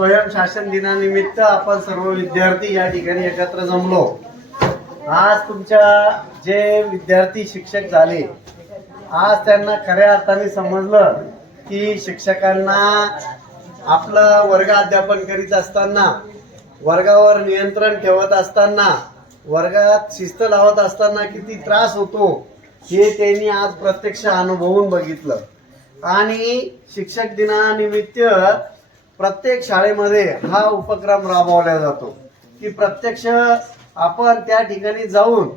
स्वयंशासन दिनानिमित्त आपण सर्व विद्यार्थी या ठिकाणी एकत्र जमलो. आज तुमच्या जे विद्यार्थी शिक्षक झाले आज त्यांना खऱ्या अर्थाने समजलं की शिक्षकांना आपलं वर्ग अध्यापन करीत असताना वर्गावर नियंत्रण ठेवत असताना वर्गात शिस्त लावत असताना किती त्रास होतो हे त्यांनी आज प्रत्यक्ष अनुभवून बघितलं. आणि शिक्षक दिनानिमित्त प्रत्येक शाळेमध्ये हा उपक्रम राबवला जातो. की प्रत्यक्ष आपण त्या ठिकाणी जाऊन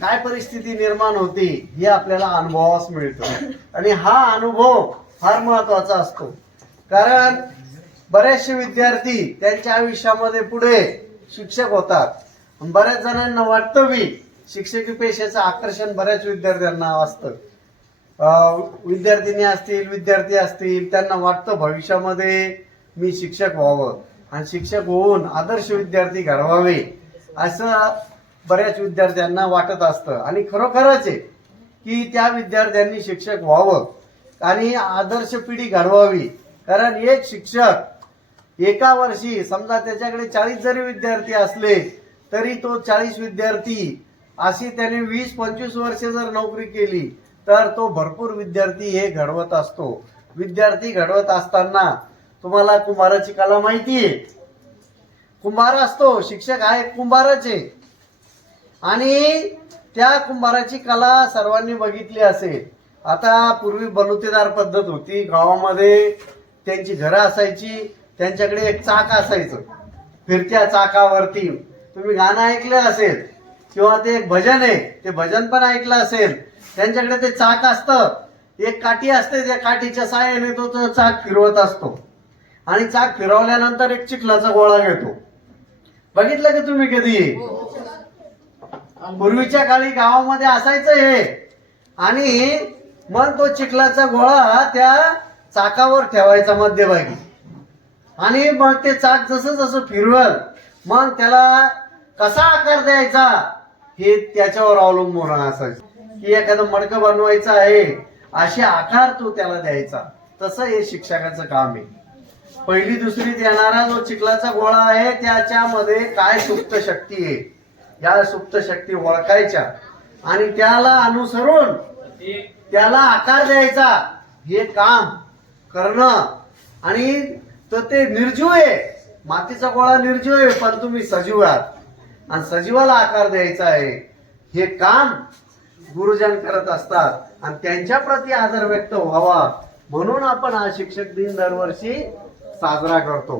काय परिस्थिती निर्माण होती हे आपल्याला अनुभवास मिळतं. आणि हा अनुभव फार महत्त्वाचा असतो. कारण बरेचसे विद्यार्थी त्यांच्या आयुष्यामध्ये पुढे शिक्षक होतात. बऱ्याच जणांना वाटतं बी शिक्षकी पेशाचं आकर्षण बऱ्याच विद्यार्थ्यांना असतं. विद्यार्थिनी असतील विद्यार्थी असतील त्यांना वाटतं भविष्यामध्ये मी शिक्षक व्हावं. आणि शिक्षक होऊन आदर्श विद्यार्थी घडवावे असं बऱ्याच विद्यार्थ्यांना वाटत असतं. आणि खरोखरच आहे की त्या विद्यार्थ्यांनी शिक्षक व्हावं आणि आदर्श पिढी घडवावी. कारण एक शिक्षक एका वर्षी समजा त्याच्याकडे चाळीस जरी विद्यार्थी असले तरी तो चाळीस विद्यार्थी अशी त्याने वीस पंचवीस वर्षे जर नोकरी केली तर तो भरपूर विद्यार्थी हे घडवत असतो. विद्यार्थी घडवत असताना तुम्हाला कुंभाराची कला माहिती आहे. कुंभार असतो शिक्षक आहे कुंभाराचे आणि त्या कुंभाराची कला सर्वांनी बघितली असेल. आता पूर्वी बलुतेदार पद्धत होती. गावामध्ये त्यांची घरं असायची त्यांच्याकडे एक चाक असायचं. फिरत्या चाकावरती. तुम्ही गाणं ऐकलं असेल किंवा ते एक भजन आहे ते भजन पण ऐकलं असेल त्यांच्याकडे ते चाक असतं. एक काठी असते त्या काठीच्या साह्याने तो तो चाक फिरवत असतो. आणि चाक फिरवल्यानंतर एक चिखलाचा गोळा घेतो. बघितलं का तुम्ही कधी? पूर्वीच्या काळी गावामध्ये असायचं हे. आणि मग तो चिखलाचा गोळा त्या चाकावर ठेवायचा मध्यभागी. आणि मग ते चाक जसं जसं फिरवल मग त्याला कसा आकार द्यायचा हे त्याच्यावर अवलंबून असायचं. की एखादं मडकं बनवायचं आहे असे आकार तो त्याला द्यायचा. तसं हे शिक्षकाचं काम आहे. पहिली दुसरीत येणारा जो चिखलाचा गोळा आहे त्याच्यामध्ये काय सुप्त शक्ती आहे? या सुप्त शक्ती ओळखायच्या. आणि त्याला अनुसरून त्याला आकार द्यायचा. हे काम करणं. आणि तर ते निर्जीव आहे. मातीचा गोळा निर्जीव आहे पण तुम्ही सजीव आहात. आणि सजीवाला आकार द्यायचा आहे. हे काम गुरुजन करत असतात. आणि त्यांच्या प्रती आदर व्यक्त व्हावा. म्हणून आपण हा शिक्षक दिन दरवर्षी साजरा करतो.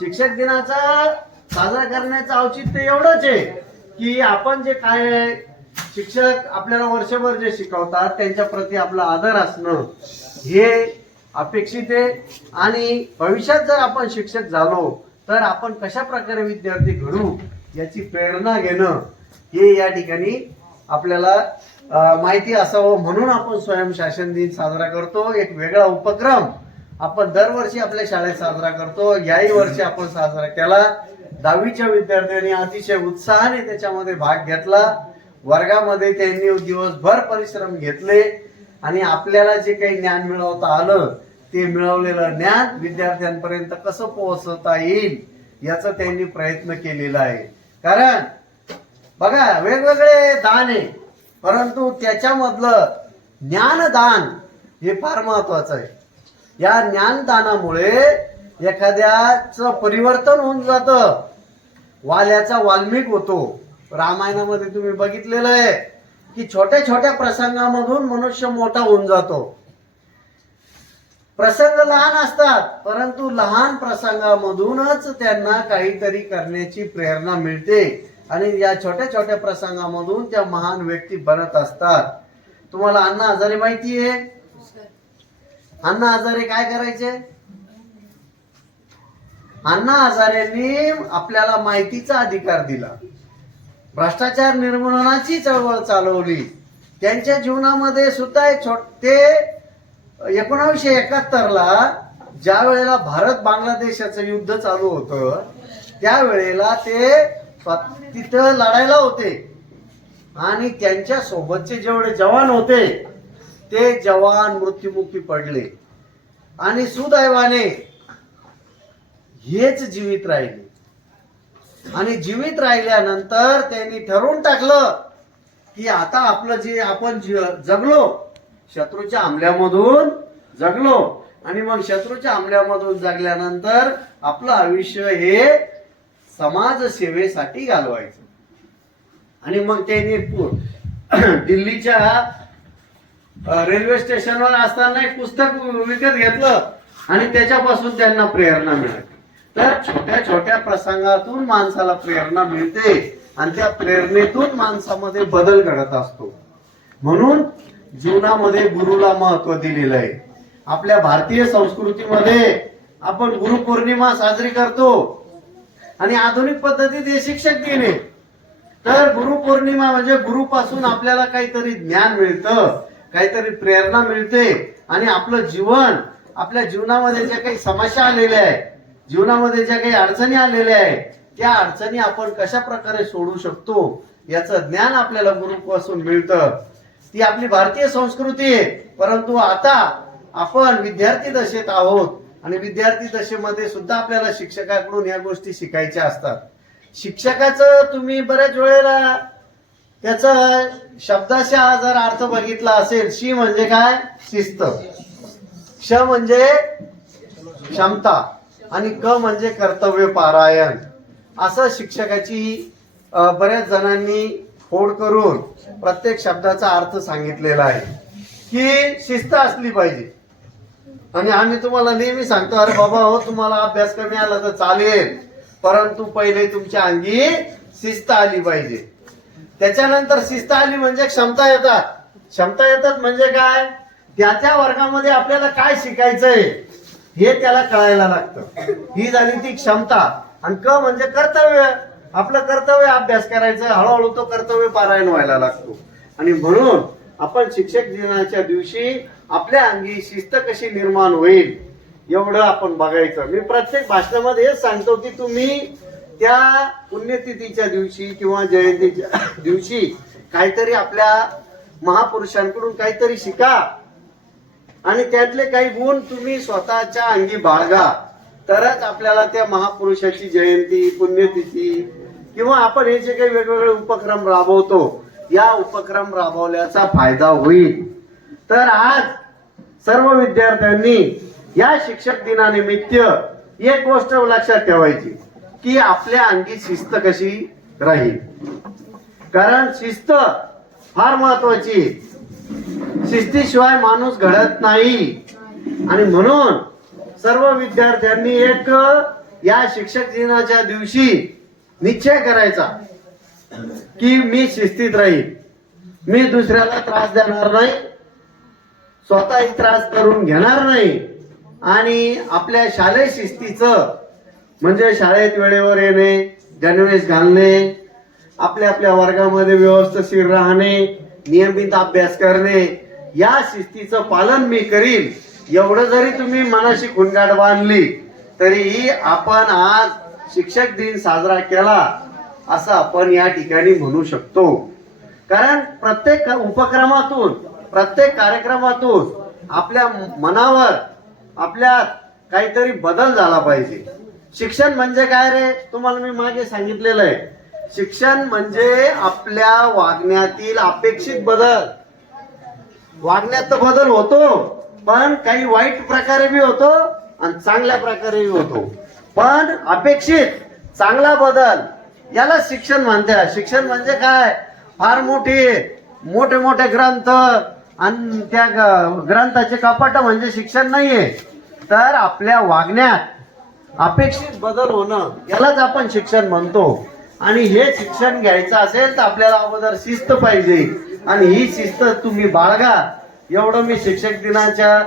शिक्षक दिनाचा साजरा करण्याचं औचित्य एवढंच आहे की आपण जे काय शिक्षक आपल्याला वर्षभर जे शिकवतात त्यांच्या प्रती आपला आदर असणं हे अपेक्षित आहे. आणि भविष्यात जर आपण शिक्षक झालो तर आपण कशा प्रकारे विद्यार्थी घडू याची प्रेरणा घेणं हे या ठिकाणी आपल्याला माहिती असावं म्हणून आपण स्वयंशासन दिन साजरा करतो. एक वेगळा उपक्रम आपण दरवर्षी आपल्या शाळेत साजरा करतो. याही वर्षी आपण साजरा केला. दहावीच्या विद्यार्थ्यांनी अतिशय उत्साहाने त्याच्यामध्ये भाग घेतला. वर्गामध्ये त्यांनी दिवसभर परिश्रम घेतले. आणि आपल्याला जे काही ज्ञान मिळवता आलं ते मिळवलेलं ज्ञान विद्यार्थ्यांपर्यंत कसं पोहोचवता येईल याचा त्यांनी प्रयत्न केलेला आहे. कारण बघा वेगवेगळे दान आहे. परंतु त्याच्यामधलं ज्ञानदान हे फार महत्वाचं आहे. या ज्ञानदानामुळे एखाद्याचं परिवर्तन होऊन जातं. वाल्याचा वाल्मिक होतो. रामायणामध्ये तुम्ही बघितलेलं आहे की छोट्या छोट्या प्रसंगामधून मनुष्य मोठा होऊन जातो. प्रसंग लहान असतात परंतु लहान प्रसंगामधूनच त्यांना काहीतरी करण्याची प्रेरणा मिळते. आणि या छोट्या छोट्या प्रसंगामधून त्या महान व्यक्ती बनत असतात. तुम्हाला अण्णा हजारे माहिती आहे? अण्णा हजारे काय करायचे? अण्णा हजारेंनी आपल्याला माहितीचा अधिकार दिला. भ्रष्टाचार निर्मूलनाची चळवळ चालवली. त्यांच्या जीवनामध्ये सुद्धा एक छोट ते एकोणावीसशे एकाहत्तरला ज्या वेळेला भारत बांगलादेशाचं युद्ध चालू होतं त्यावेळेला ते तिथं लढायला होते. आणि त्यांच्या सोबतचे जेवढे जवान होते ते जवान मृत्युमुखी पडले. आणि सुदैवाने हेच जीवित राहिले. आणि जीवित राहिल्यानंतर त्यांनी ठरवून टाकलं की आता आपलं जे आपण जगलो शत्रूच्या आमल्यामधून जगलो. आणि मग शत्रूच्या आमल्यामधून जगल्यानंतर आपलं आयुष्य हे समाजसेवेसाठी घालवायचं. आणि मग त्यांनी दिल्लीच्या रेल्वे स्टेशनवर असताना एक पुस्तक विकत घेतलं आणि त्याच्यापासून त्यांना प्रेरणा मिळाली. तर छोट्या छोट्या प्रसंगातून माणसाला प्रेरणा मिळते आणि त्या प्रेरणेतून माणसामध्ये बदल घडत असतो. म्हणून जीवनामध्ये गुरुला महत्त्व दिलेलं आहे. आपल्या भारतीय संस्कृतीमध्ये आपण गुरुपौर्णिमा साजरी करतो आणि आधुनिक पद्धतीत हे शिक्षक दिन तर गुरुपौर्णिमा म्हणजे गुरुपासून आपल्याला काहीतरी ज्ञान मिळतं. काहीतरी प्रेरणा मिळते. आणि आपलं जीवन आपल्या जीवनामध्ये ज्या काही समस्या आलेल्या आहेत जीवनामध्ये ज्या काही अडचणी आलेल्या आहेत त्या अडचणी आपण कशा प्रकारे सोडू शकतो याचं ज्ञान आपल्याला गुरुपासून मिळतं. ती आपली भारतीय संस्कृती आहे. परंतु आता आपण विद्यार्थी दशेत आहोत आणि विद्यार्थी दशेमध्ये सुद्धा आपल्याला शिक्षकाकडून या गोष्टी शिकायच्या असतात. शिक्षकाचं तुम्ही बऱ्याच वेळेला त्याचा शब्दाशा जर अर्थ बघितला असेल शी म्हणजे काय? शिस्त. श म्हणजे क्षमता आणि क म्हणजे कर्तव्य पारायण. असं शिक्षकाची बऱ्याच जणांनी फोड करून प्रत्येक शब्दाचा अर्थ सांगितलेला आहे. की शिस्त असली पाहिजे. आणि आम्ही तुम्हाला नेहमी सांगतो अरे बाबा हो तुम्हाला अभ्यास करणे आला तर चालेल परंतु पहिले तुमच्या अंगी शिस्त आली पाहिजे. त्याच्यानंतर शिस्त आली म्हणजे क्षमता येतात. क्षमता येतात म्हणजे काय? त्याच्या वर्गामध्ये आपल्याला काय शिकायचंय हे त्याला कळायला लागतं. ही झाली ती क्षमता. आणि क म्हणजे कर्तव्य. आपलं कर्तव्य अभ्यास करायचं हळूहळू तो कर्तव्य पारायण व्हायला लागतो. आणि म्हणून आपण शिक्षक दिनाच्या दिवशी आपल्या अंगी शिस्त कशी निर्माण होईल एवढं आपण बघायचं. मी प्रत्येक भाषणामध्ये हेच सांगतो की तुम्ही त्या पुण्यतिथीच्या दिवशी किंवा जयंतीच्या दिवशी काहीतरी आपल्या महापुरुषांकडून काहीतरी शिका. आणि त्यातले काही गुण तुम्ही स्वतःच्या अंगी बाळगा. तरच आपल्याला त्या महापुरुषाची जयंती पुण्यतिथी किंवा आपण हे जे काही वेगवेगळे उपक्रम राबवतो या उपक्रम राबवल्याचा फायदा होईल. तर आज सर्व विद्यार्थ्यांनी या शिक्षक दिनानिमित्त एक गोष्ट लक्षात ठेवायची. की आपल्या अंगी शिस्त कशी राहील? कारण शिस्त फार महत्वाची शिस्तीशिवाय माणूस घडत नाही. आणि म्हणून सर्व विद्यार्थ्यांनी एक या शिक्षक दिनाच्या दिवशी निश्चय करायचा की मी शिस्तीत राहील. मी दुसऱ्याला त्रास देणार नाही. स्वतःही त्रास करून घेणार नाही. आणि आपल्या शालेय शिस्तीचं म्हणजे शाळेत वेळेवर येणे गणवेश घालणे आपल्या आपल्या वर्गामध्ये व्यवस्थित राहणे नियमित अभ्यास करणे या शिस्तीचं पालन मी करीन. एवढं जरी तुम्ही मनाशी खुणगाट बांधली तरीही आपण आज शिक्षक दिन साजरा केला असं आपण या ठिकाणी म्हणू शकतो. कारण प्रत्येक उपक्रमातून प्रत्येक कार्यक्रमातून आपल्या मनावर आपल्यात काहीतरी बदल झाला पाहिजे. शिक्षण म्हणजे काय रे? तुम्हाला मी मागे सांगितलेलं आहे. शिक्षण म्हणजे आपल्या वागण्यातील अपेक्षित बदल. वागण्यात तर बदल होतो पण काही वाईट प्रकारे बी होतो आणि चांगल्या प्रकारे बी होतो. पण अपेक्षित चांगला बदल याला शिक्षण म्हणते. शिक्षण म्हणजे काय? फार मोठी मोठे मोठे ग्रंथ आणि त्या ग्रंथाचे कपाट म्हणजे शिक्षण नाहीये. तर आपल्या वागण्यात अपेक्षित बदल होणं यालाच आपण शिक्षण म्हणतो. आणि हे शिक्षण घ्यायचं असेल तर आपल्याला अगोदर शिस्त पाहिजे. आणि ही शिस्त तुम्ही बाळगा. एवढं मी शिक्षक दिनाच्या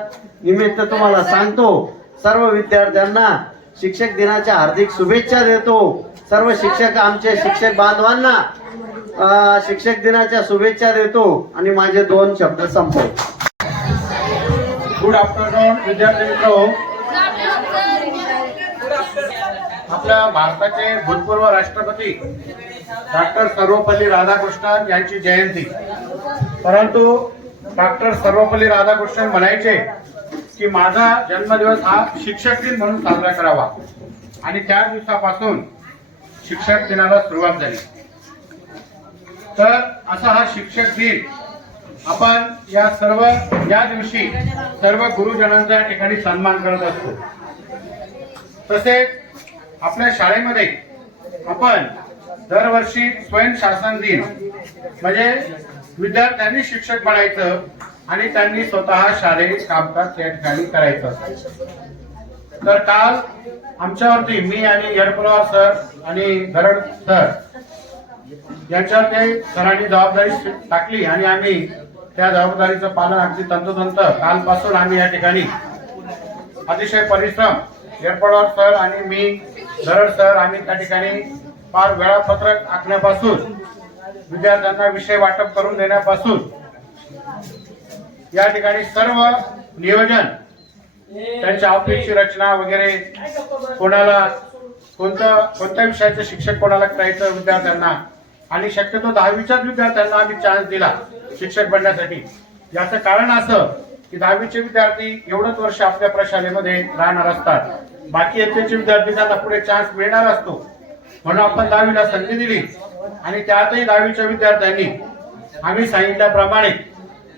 निमित्त तुम्हाला सांगतो. सर्व विद्यार्थ्यांना शिक्षक दिनाच्या हार्दिक शुभेच्छा देतो. सर्व शिक्षक आमचे शिक्षक बांधवांना शिक्षक दिनाच्या शुभेच्छा देतो. आणि माझे दोन शब्द संपव गुड आफ्टरनून विद्यार्थी मित्र. आपल्या भारताचे भूतपूर्व राष्ट्रपती डॉक्टर सर्वपल्ली राधाकृष्णन यांची जयंती. परंतु डॉक्टर सर्वपल्ली राधाकृष्णन म्हणायचे की माझा जन्मदिवस हा शिक्षक दिन म्हणून साजरा करावा. आणि त्या दिवसापासून शिक्षक दिनाला सुरुवात झाली. तर असा हा शिक्षक दिन आपण या सर्व या दिवशी सर्व गुरुजनांचा या ठिकाणी सन्मान करत असतो. तसेच आपल्या शाळेमध्ये आपण दरवर्षी स्वयंशासन दिन म्हणजे विद्यार्थ्यांनी शिक्षक बनायचं आणि त्यांनी स्वतः शाळेत कामकाज त्या ठिकाणी करायचं. तर काल आमच्यावरती मी आणि यडपराव सर आणि धरण सर यांच्यावर ते सरांनी जबाबदारी टाकली आणि आम्ही त्या जबाबदारीचं पालन अगदी तंतोतंत कालपासून आम्ही या ठिकाणी अतिशय परिश्रम एअरपोर्टवर सर आणि मी धरड सर आम्ही त्या ठिकाणी फार वेळापत्रक आखण्यापासून विद्यार्थ्यांना विषय वाटप करून देण्यापासून या ठिकाणी सर्व नियोजन त्यांच्या ऑफिसची रचना वगैरे कोणाला कोणतं कोणत्या विषयाचं शिक्षक कोणाला करायचं विद्यार्थ्यांना आणि शक्यतो दहावीच्याच विद्यार्थ्यांना आम्ही चान्स दिला शिक्षक बनण्यासाठी. याचं कारण असं की दहावीचे विद्यार्थी एवढंच वर्ष आपल्या प्रशालेमध्ये राहणार असतात. बाकी एचएचे विद्यार्थी त्यांना पुढे चान्स मिळणार असतो. म्हणून आपण दहावीला संधी दिली. आणि त्यातही दहावीच्या विद्यार्थ्यांनी आम्ही सांगितल्याप्रमाणे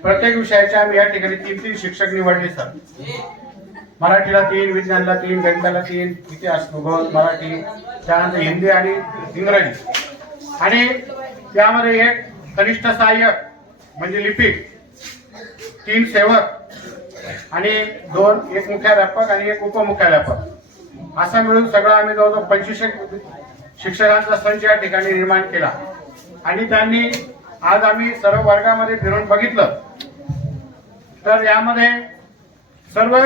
प्रत्येक विषयाचे आम्ही या ठिकाणी तीन तीन शिक्षक निवडले सर मराठीला तीन विज्ञानला तीन गणिताला तीन इतिहास भूगोल मराठी त्यानंतर हिंदी आणि इंग्रजी. आणि त्यामध्ये एक कनिष्ठ सहाय्यक म्हणजे लिपिक तीन सेवक आणि दोन एक मुख्याध्यापक आणि एक उपमुख्याध्यापक. असा मिळून सगळं आम्ही जवळजवळ पंचवीस शिक्षकांचा संच या ठिकाणी निर्माण केला. आणि त्यांनी आज आम्ही सर्व वर्गामध्ये फिरून बघितलं. तर यामध्ये सर्व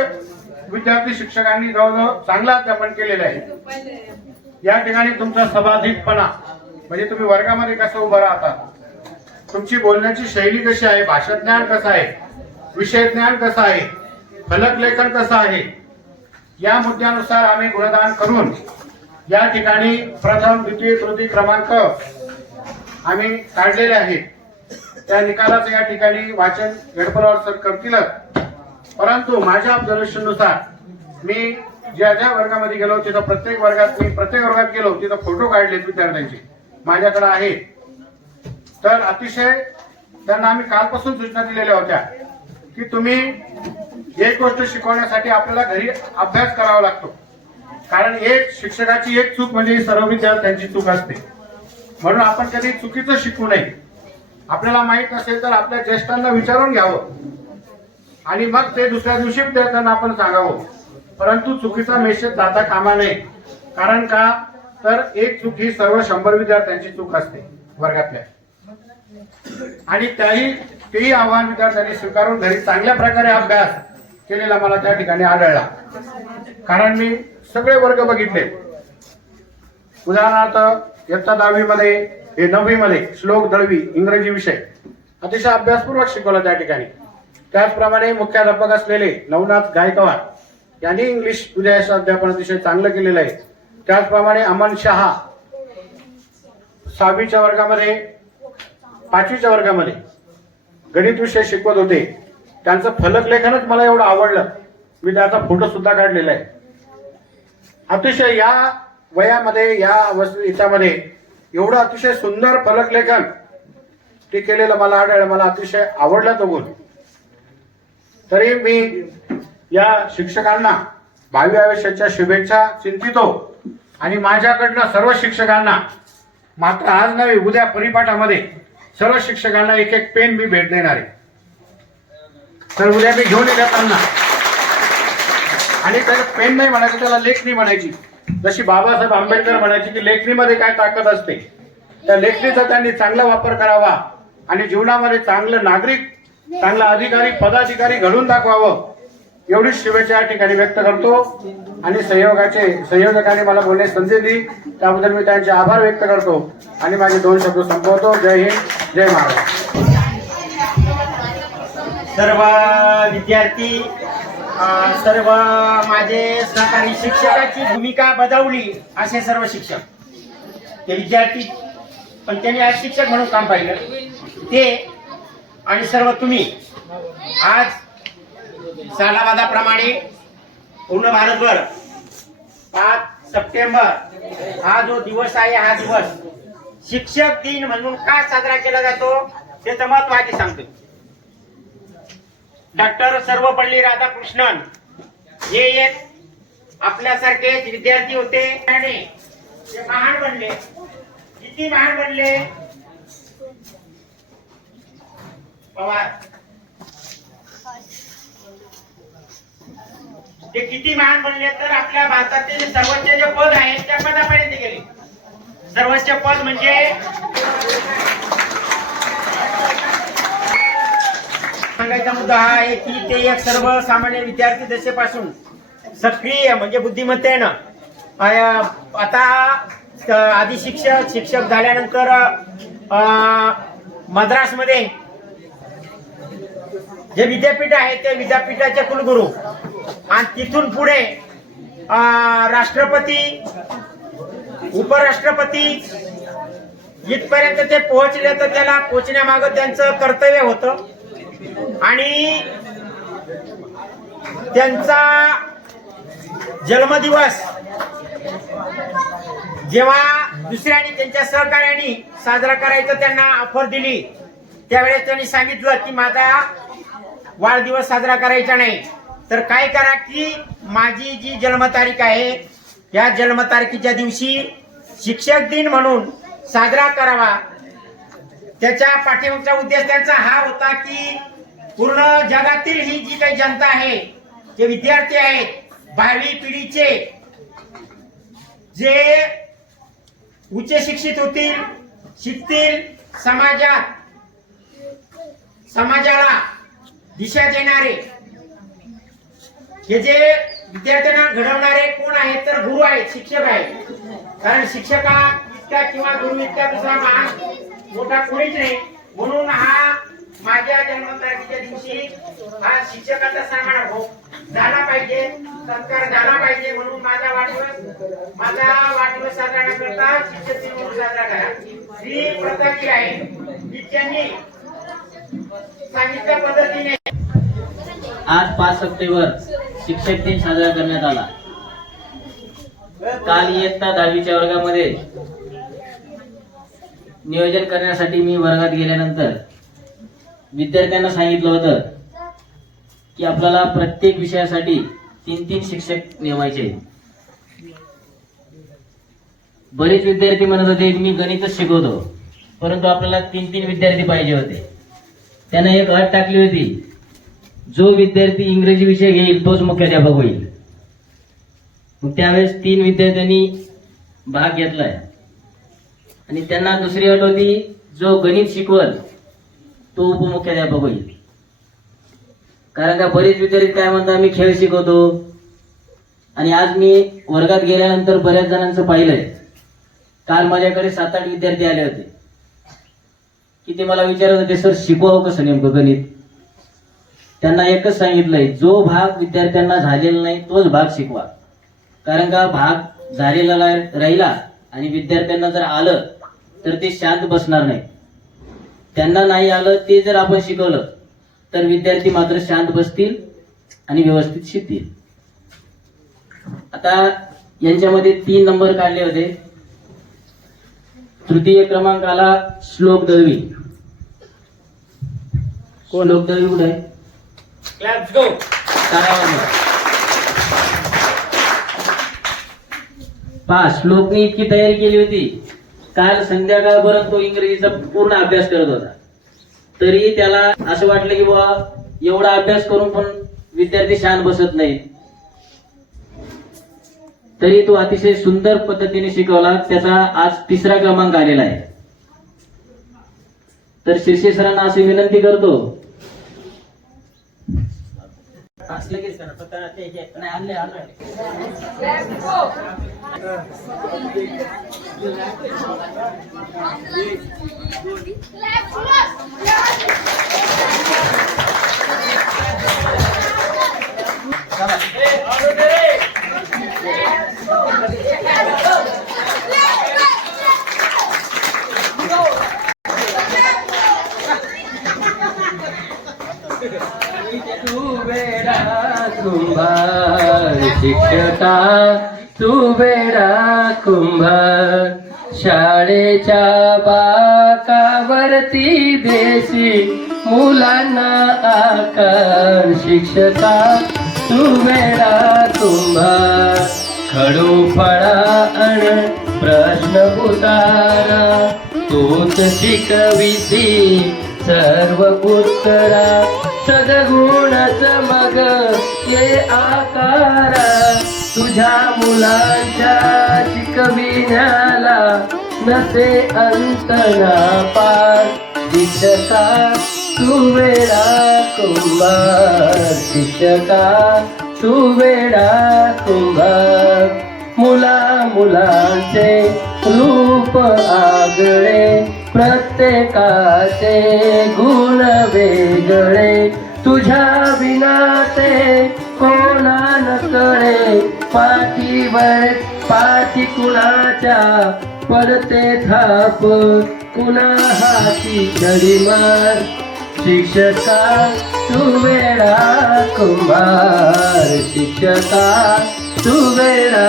विद्यार्थी शिक्षकांनी जवळजवळ चांगलं अध्यापन केलेलं आहे. या ठिकाणी तुमचा सभाधिकपणा म्हणजे तुम्ही वर्गामध्ये कसं उभं राहता तुमची बोलण्याची शैली कशी आहे भाषा ज्ञान कसं आहे विषय ज्ञान कसं आहे फलक लेखन कसं आहे या मुद्द्यानुसार आम्ही गुणदान करून या ठिकाणी प्रथम द्वितीय तृतीय क्रमांक आम्ही काढलेले आहेत. त्या निकालाचं या ठिकाणी वाचन गडपलावर सर करतीलच परंतु माझ्या ऑब्झर्वेशननुसार मी ज्या ज्या वर्गामध्ये गेलो तिथं प्रत्येक वर्गात मी प्रत्येक वर्गात गेलो तिथं फोटो काढलेत विद्यार्थ्यांचे. माझ्याकडे आहे. तर अतिशय त्यांना आम्ही कालपासून सूचना दिलेल्या होत्या की तुम्ही एक गोष्ट शिकवण्यासाठी आपल्याला घरी अभ्यास करावा लागतो. कारण एक शिक्षकाची एक चूक म्हणजे सर्व विद्यार्थ्यांची चूक असते. म्हणून आपण कधी चुकीचं शिकू नये. आपल्याला माहीत नसेल तर आपल्या ज्येष्ठांना विचारून घ्यावं. आणि मग ते दुसऱ्या दिवशी विद्यार्थ्यांना आपण सांगावं. परंतु चुकीचा मेसेज जाता कामा नये. कारण का? तर एक चूक ही सर्व शंभर विद्यार्थ्यांची चूक असते वर्गातल्या. आणि त्याही तेही आव्हान विद्यार्थ्यांनी स्वीकारून घरी चांगल्या प्रकारे अभ्यास केलेला मला त्या ठिकाणी आढळला. कारण मी सगळे वर्ग बघितले. उदाहरणार्थ इयत्ता दहावीमध्ये हे नववीमध्ये श्लोक दळवी इंग्रजी विषय अतिशय अभ्यासपूर्वक शिकवला त्या ठिकाणी. त्याचप्रमाणे मुख्याध्यापक असलेले नवनाथ गायकवाड यांनी इंग्लिश उदयाचं अध्यापन अतिशय चांगलं केलेलं आहे. त्याचप्रमाणे अमन शहा सहावीच्या वर्गामध्ये पाचवीच्या वर्गामध्ये गणित विषय शिकवत होते. त्यांचं फलक लेखनच मला एवढं आवडलं. मी त्याचा फोटो सुद्धा काढलेला आहे. अतिशय या वयामध्ये या अवस्थे- याच्यामध्ये एवढं अतिशय सुंदर फलक लेखन ते केलेलं मला आढळलं मला अतिशय आवडलं तो गुण तरी मी या शिक्षकांना भावी आयुष्याच्या शुभेच्छा चिंतितो आणि माझ्याकडनं सर्व शिक्षकांना मात्र आज नव्हे उद्या परिपाठामध्ये सर्व शिक्षकांना एक एक पेन मी भेट देणार आहे. तर उद्या मी घेऊन येत त्यांना. आणि त्याला पेन नाही म्हणायचं त्याला लेखणी म्हणायची. जशी बाबासाहेब आंबेडकर म्हणायची की लेखणीमध्ये काय ताकद असते. त्या लेखणीचा त्यांनी चांगला वापर करावा आणि जीवनामध्ये चांगलं नागरिक चांगला अधिकारी पदाधिकारी घडून दाखवावं. एवढीच शुभेच्छा या ठिकाणी व्यक्त करतो. आणि संयोगाचे संयोजकांनी मला बोलण्यास संधी दिली. त्याबद्दल मी त्यांचे आभार व्यक्त करतो. आणि माझे दोन शब्द संपवतो. जय हिंद जय महाराष्ट्र. सर्व विद्यार्थी सर्व माझे सहकारी शिक्षकाची भूमिका बजावली असे सर्व शिक्षक. ते विद्यार्थी पण त्यांनी आज शिक्षक म्हणून काम पाहिलं. ते आणि सर्व तुम्ही. आज सालावादाप्रमाणे पूर्ण भारतभर पाच सप्टेंबर हा जो दिवस आहे हा दिवस शिक्षक दिन म्हणून का साजरा केला जातो त्याचं महत्त्व आधी सांगतो डॉक्टर सर्वपल्ली राधाकृष्णन. हे एक आपल्यासारखेच विद्यार्थी होते. आणि ते महान बनले. किती महान बनले? पवार. ते किती महान बनले तर आपल्या भारताचे जे सर्वोच्च जे पद आहे त्या पदापर्यंत गेले. सर्वोच्च पद म्हणजे सांगायचा मुद्दा हा आहे की ते एक सर्वसामान्य विद्यार्थी दशेपासून सक्रिय म्हणजे बुद्धिमत्तेनं. आता आधी शिक्षक शिक्षक झाल्यानंतर अं, मद्रासमध्ये जे विद्यापीठ आहे ते विद्यापीठाचे कुलगुरू. आणि तिथून पुढे अं, राष्ट्रपती उपराष्ट्रपती इथपर्यंत ते पोहोचले तर त्याला पोहोचण्यामागं त्यांचं कर्तव्य होतं. आणि त्यांचा जन्मदिवस जेव्हा दुसऱ्याने त्यांच्या सहकार्याने साजरा करायचं त्यांना ऑफर दिली त्यावेळेस त्यांनी सांगितलं की माझा वाढदिवस साजरा करायचा नाही. तर काय करा की माझी जी जन्मतारीख आहे या जन्मतारखेच्या दिवशी शिक्षक दिन म्हणून साजरा करावा. त्याच्या पाठिंबाचा उद्देश त्यांचा हा होता की पूर्ण जगातील ही जी काही जनता आहे जे विद्यार्थी आहेत भावी पिढीचे जे उच्च शिक्षित होतील शिकतील समाजात समाजाला दिशा देणारे हे जे विद्यार्थ्यांना घडवणारे कोण आहेत तर गुरु आहेत शिक्षक आहेत. कारण शिक्षका इतका किंवा गुरु इतका दुसरा महान मोठा कोणीच नाही. म्हणून हा माझ्या जन्मतारखेच्या दिवशी हा शिक्षकाचा सन्मान हो झाला पाहिजे सत्कार झाला पाहिजे म्हणून माझा वाढदिवस माझा वाढदिवस साजरा न करता शिक्षक दिन म्हणून साजरा करा ही प्रथा आहे. ही सांगितल्या पद्धतीने आज पाच सप्टेंबर शिक्षक दिन साजरा करण्यात आला. काल इयत्ता दहावीच्या वर्गामध्ये नियोजन करण्यासाठी मी वर्गात गेल्यानंतर विद्यार्थ्यांना सांगितलं होतं की आपल्याला प्रत्येक विषयासाठी तीन तीन शिक्षक नेमायचे बरेच विद्यार्थी म्हणत होते की मी गणितच शिकवतो. परंतु आपल्याला तीन तीन विद्यार्थी पाहिजे होते. त्यानं एक अट टाकली होती जो विद्यार्थी इंग्रजी विषय घेईल तोच मुख्याध्यापक होईल. मग त्यावेळेस तीन विद्यार्थ्यांनी भाग घेतलाय. आणि त्यांना दुसरी अट होती जो गणित शिकवल तो उपमुख्याध्यापक होईल. कारण का बरेच विद्यार्थी काय म्हणतात मी खेळ शिकवतो. आणि आज मी वर्गात गेल्यानंतर बऱ्याच जणांचं पाहिलंय. काल माझ्याकडे सात आठ विद्यार्थी आले होते. की ते मला विचारत होते सर शिकवावं कसं नेमकं गणित? त्यांना एकच सांगितलंय जो भाग विद्यार्थ्यांना झालेला नाही तोच भाग शिकवा. कारण का भाग झालेला राहिला आणि विद्यार्थ्यांना जर आलं तर ते शांत बसणार नाही त्यांना नाही आलं ते जर आपण शिकवलं तर विद्यार्थी मात्र शांत बसतील आणि व्यवस्थित शिकतील. आता यांच्यामध्ये तीन नंबर काढले होते. तृतीय क्रमांकाला श्लोक दळवी. श्लोक दळवी कुठे. पहा श्लोकने इतकी तयारी केली होती. काल संध्याकाळपर्यंत तो इंग्रजीचा पूर्ण अभ्यास करत होता. तरी त्याला असं वाटलं की बाबा एवढा अभ्यास करून पण विद्यार्थी शांत बसत नाही. तरी तो अतिशय सुंदर पद्धतीने शिकवला. त्याचा आज तिसरा क्रमांक आलेला आहे. तर शिर्षे सरांना अशी विनंती करतो लगेच करा. फक्त ते हे- नाही आणले आणले शिक्षका तू वेडा कुंभार खडू फळा अण प्रश्न उतारा. तूच शिकविसी सर्व उत्तरा. सदगुणच मग ये आकारा. तुझ्या मुलांच्या शिकविण्याला नसे अंतना पार शिक्षका तू वेळा कुंभार शिक्षका तू कुंभार मुला मुलांचे रूप आगळे प्रत्येकाचे गुण वेगळे. तुझ्या विना ते कोणा न कळे पाठीवर पाठी कुणाच्या पडते थाप? कुणा हाती छडी मार? शिक्षका तू वेळा कुंभार शिक्षका तू वेळा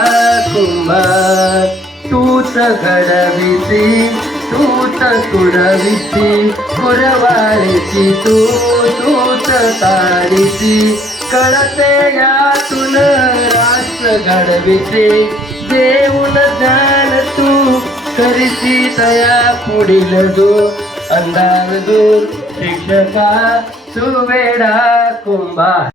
कुंभार तूच घडविसी तूच कुडविसी कुरवाळीची तू तूच तारीसी कळते यातून राष्ट्र घडविते देऊन ज्ञान तू करीसी तया पुढील दूर अंधार दूर शिक्षका तू वेडा कुंभार